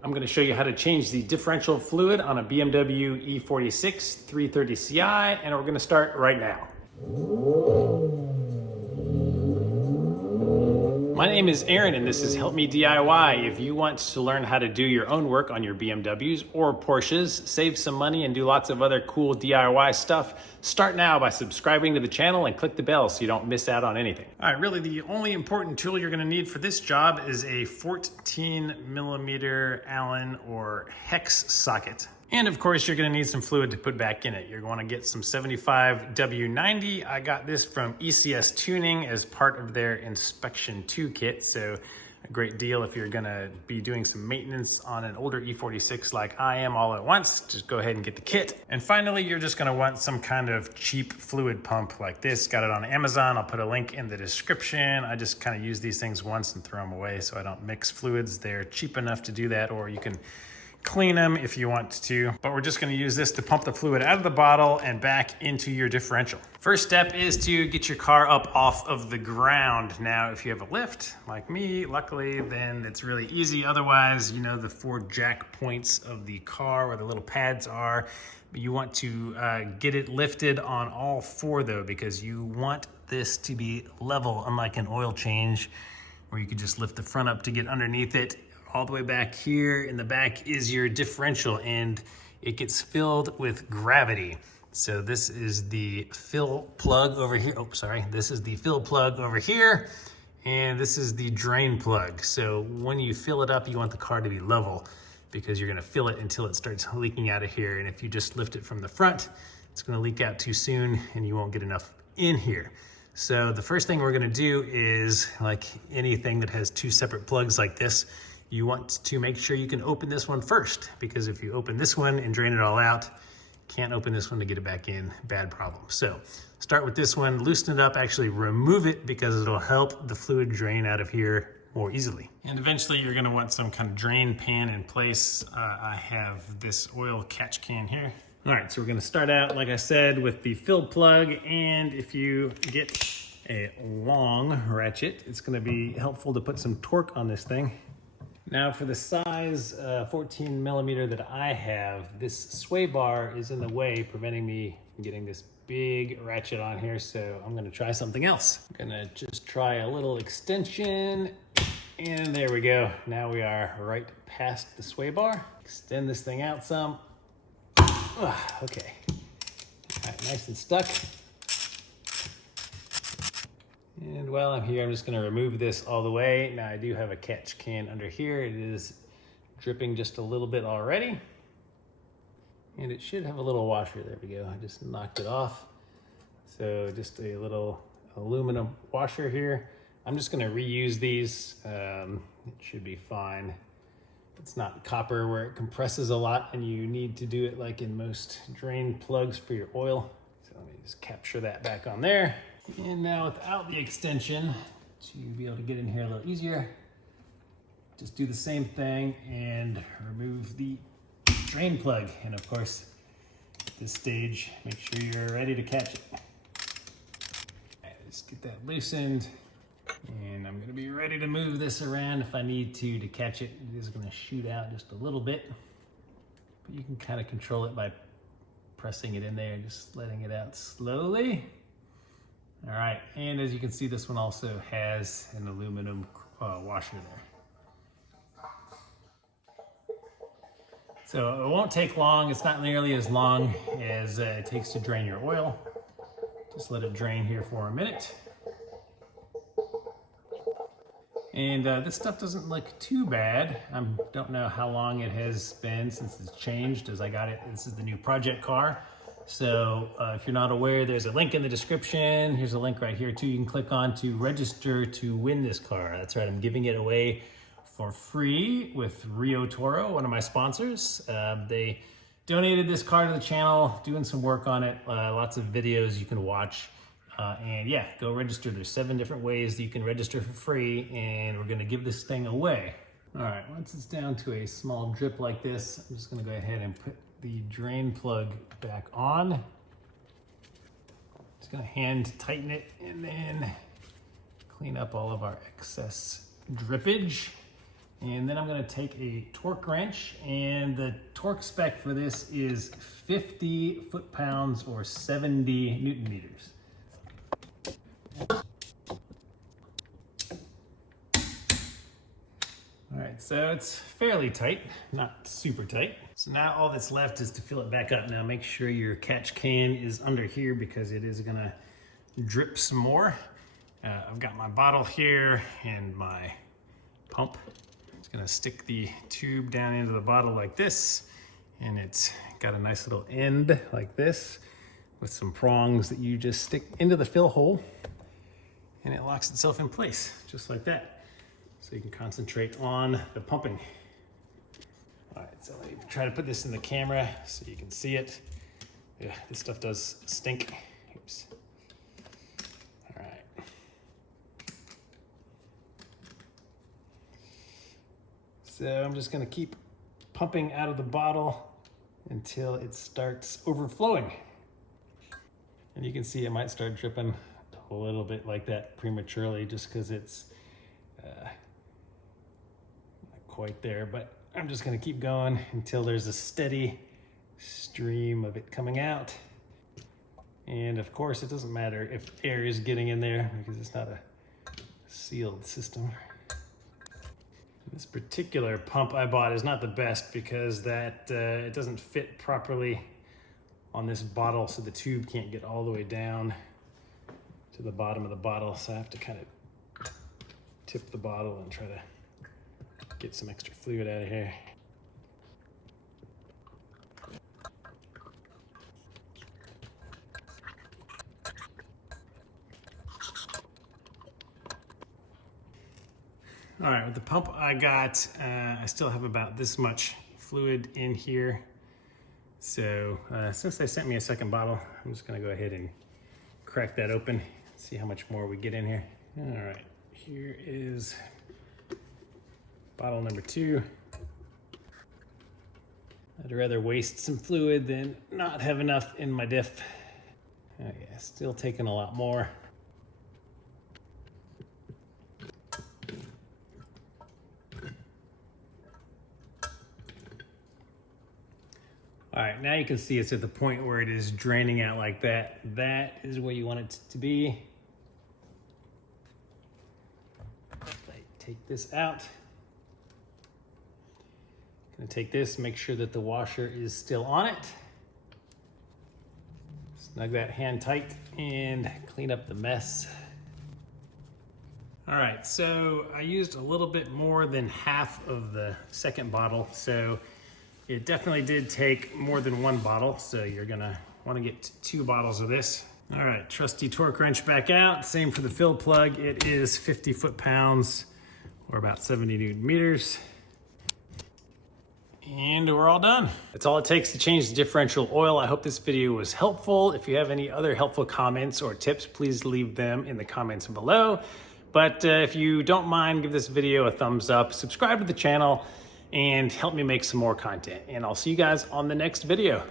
I'm going to show you how to change the differential fluid on a BMW E46 330 Ci, and we're going to start right now. My name is Aaron and this is Help Me DIY. If you want to learn how to do your own work on your BMWs or Porsches, save some money and do lots of other cool DIY stuff, start now by subscribing to the channel and click the bell so you don't miss out on anything. All right, really the only important tool you're gonna need for this job is a 14mm Allen or hex socket. And of course, you're gonna need some fluid to put back in it. You're gonna get some 75 W90. I got this from ECS Tuning as part of their Inspection 2 kit. So a great deal if you're gonna be doing some maintenance on an older E46 like I am all at once. Just go ahead and get the kit. And finally, you're just gonna want some kind of cheap fluid pump like this. Got it on Amazon. I'll put a link in the description. I just kind of use these things once and throw them away so I don't mix fluids. They're cheap enough to do that, or you can clean them if you want to, but we're just going to use this to pump the fluid out of the bottle and back into your differential. First step is to get your car up off of the ground. Now, if you have a lift like me, luckily, then it's really easy. Otherwise, you know, the 4 jack points of the car where the little pads are, but you want to get it lifted on all 4 though, because you want this to be level, unlike an oil change where you could just lift the front up to get underneath it. All the way back here in the back is your differential, and it gets filled with gravity. So this is the fill plug over here. Oh, sorry. This is the fill plug over here, and this is the drain plug. So when you fill it up, you want the car to be level because you're gonna fill it until it starts leaking out of here. And if you just lift it from the front, it's gonna leak out too soon and you won't get enough in here. So the first thing we're gonna do is, like anything that has 2 separate plugs like this, you want to make sure you can open this one first, because if you open this one and drain it all out, can't open this one to get it back in, bad problem. So start with this one, loosen it up, actually remove it because it'll help the fluid drain out of here more easily. And eventually you're gonna want some kind of drain pan in place. I have this oil catch can here. All right, so we're gonna start out, like I said, with the fill plug, and if you get a long ratchet, it's gonna be helpful to put some torque on this thing. Now for the size 14mm that I have, this sway bar is in the way, preventing me from getting this big ratchet on here, so I'm gonna try something else. I'm gonna just try a little extension, and there we go. Now we are right past the sway bar. Extend this thing out some. Okay, all right, nice and stuck. And while I'm here, I'm just gonna remove this all the way. Now I do have a catch can under here. It is dripping just a little bit already. And it should have a little washer. There we go, I just knocked it off. So just a little aluminum washer here. I'm just gonna reuse these. It should be fine. It's not copper where it compresses a lot and you need to do it like in most drain plugs for your oil. So let me just capture that back on there. And now without the extension, to be able to get in here a little easier, just do the same thing and remove the drain plug. And of course, at this stage, make sure you're ready to catch it. Right, just get that loosened. And I'm gonna be ready to move this around if I need to catch it. It is gonna shoot out just a little bit, but you can kind of control it by pressing it in there and just letting it out slowly. All right, and as you can see, this one also has an aluminum washer there. So it won't take long. It's not nearly as long as it takes to drain your oil. Just let it drain here for a minute. And this stuff doesn't look too bad. I don't know how long it has been since it's changed, as I got it. This is the new project car. So if you're not aware, there's a link in the description. Here's a link right here too. You can click on to register to win this car. That's right, I'm giving it away for free with Rio Toro, one of my sponsors. They donated this car to the channel, doing some work on it, lots of videos you can watch. And yeah, go register. There's 7 different ways that you can register for free, and we're gonna give this thing away. All right, once it's down to a small drip like this, I'm just gonna go ahead and put the drain plug back on. Just gonna hand tighten it and then clean up all of our excess drippage. And then I'm gonna take a torque wrench, and the torque spec for this is 50 foot-pounds or 70 Newton meters. All right, so it's fairly tight, not super tight. So now all that's left is to fill it back up. Now make sure your catch can is under here because it is gonna drip some more. I've got my bottle here and my pump. It's gonna stick the tube down into the bottle like this, and it's got a nice little end like this with some prongs that you just stick into the fill hole, and it locks itself in place just like that. So you can concentrate on the pumping. All right, so let me try to put this in the camera so you can see it. Yeah, this stuff does stink. Oops. All right. So I'm just gonna keep pumping out of the bottle until it starts overflowing. And you can see it might start dripping a little bit like that prematurely just because it's not quite there, but I'm just gonna keep going until there's a steady stream of it coming out. And of course, it doesn't matter if air is getting in there because it's not a sealed system. This particular pump I bought is not the best because it doesn't fit properly on this bottle, so the tube can't get all the way down to the bottom of the bottle. So I have to kind of tip the bottle and try to get some extra fluid out of here. All right, with the pump I got, I still have about this much fluid in here. So since they sent me a second bottle, I'm just gonna go ahead and crack that open, see how much more we get in here. All right, here is bottle number 2. I'd rather waste some fluid than not have enough in my diff. Oh yeah, still taking a lot more. All right, now you can see it's at the point where it is draining out like that. That is where you want it to be. If I take this out, I'm gonna take this, make sure that the washer is still on it. Snug that hand tight and clean up the mess. All right, so I used a little bit more than half of the second bottle, so it definitely did take more than one bottle, so you're gonna wanna get 2 bottles of this. All right, trusty torque wrench back out. Same for the fill plug. It is 50 foot-pounds or about 70 Newton meters. And we're all done. That's all it takes to change the differential oil. I hope this video was helpful. If you have any other helpful comments or tips, please leave them in the comments below. But if you don't mind, give this video a thumbs up, subscribe to the channel, and help me make some more content. And I'll see you guys on the next video.